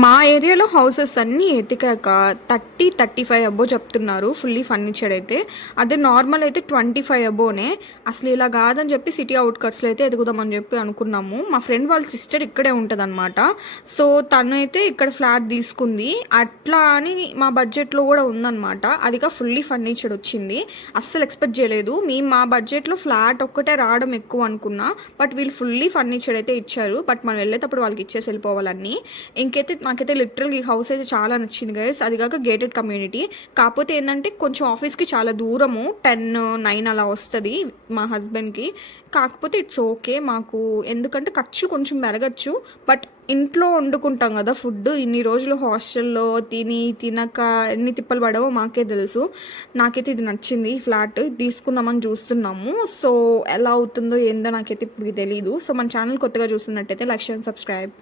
మా ఏరియాలో హౌసెస్ అన్నీ ఎతికాక 35 అబోవ్ చెప్తున్నారు ఫుల్లీ ఫర్నిచర్డ్ అయితే. అదే నార్మల్ అయితే 25 అబోవ్‌నే. అసలు ఇలా కాదని చెప్పి సిటీ ఔట్‌కట్స్‌లో అయితే ఎతుకుదామని చెప్పి అనుకున్నాము. మా ఫ్రెండ్ వాళ్ళ సిస్టర్ ఇక్కడే ఉంటదనమాట. సో, తనైతే ఇక్కడ ఫ్లాట్ తీసుకుంది. అట్లా అని మా బడ్జెట్‌లో కూడా ఉందనమాట. అదిగా ఫుల్లీ ఫర్నిచర్డ్ వచ్చింది. అస్సలు ఎక్స్‌పెక్ట్ చేయలేదు. మేము మా బడ్జెట్‌లో ఫ్లాట్ ఒక్కటే రావడం ఎక్కువ అనుకున్నా. బట్ వీళ్ళు ఫుల్లీ ఫర్నిచర్డ్ అయితే ఇచ్చారు. బట్ మనం వెళ్ళేటప్పుడు వాళ్ళకి ఇచ్చేసి వెళ్ళిపోవాలన్నీ. ఇంకైతే నాకైతే లిటరల్ ఈ హౌస్ అయితే చాలా నచ్చింది గైస్. అది కాక గేటెడ్ కమ్యూనిటీ. కాకపోతే ఏంటంటే కొంచెం ఆఫీస్కి చాలా దూరము, 10-9 అలా వస్తుంది మా హస్బెండ్కి. కాకపోతే ఇట్స్ ఓకే మాకు, ఎందుకంటే ఖర్చులు కొంచెం పెరగచ్చు. బట్ ఇంట్లో వండుకుంటాం కదా ఫుడ్, ఇన్ని రోజులు హాస్టల్లో తిని తినక ఎన్ని తిప్పలు పడవో మాకే తెలుసు. నాకైతే ఇది నచ్చింది, ఫ్లాట్ తీసుకుందామని చూస్తున్నాము. సో ఎలా అవుతుందో ఏందో నాకైతే ఇప్పుడు తెలీదు. సో మన ఛానల్ కొత్తగా చూస్తున్నట్టయితే లైక్ అండ్ సబ్స్క్రైబ్.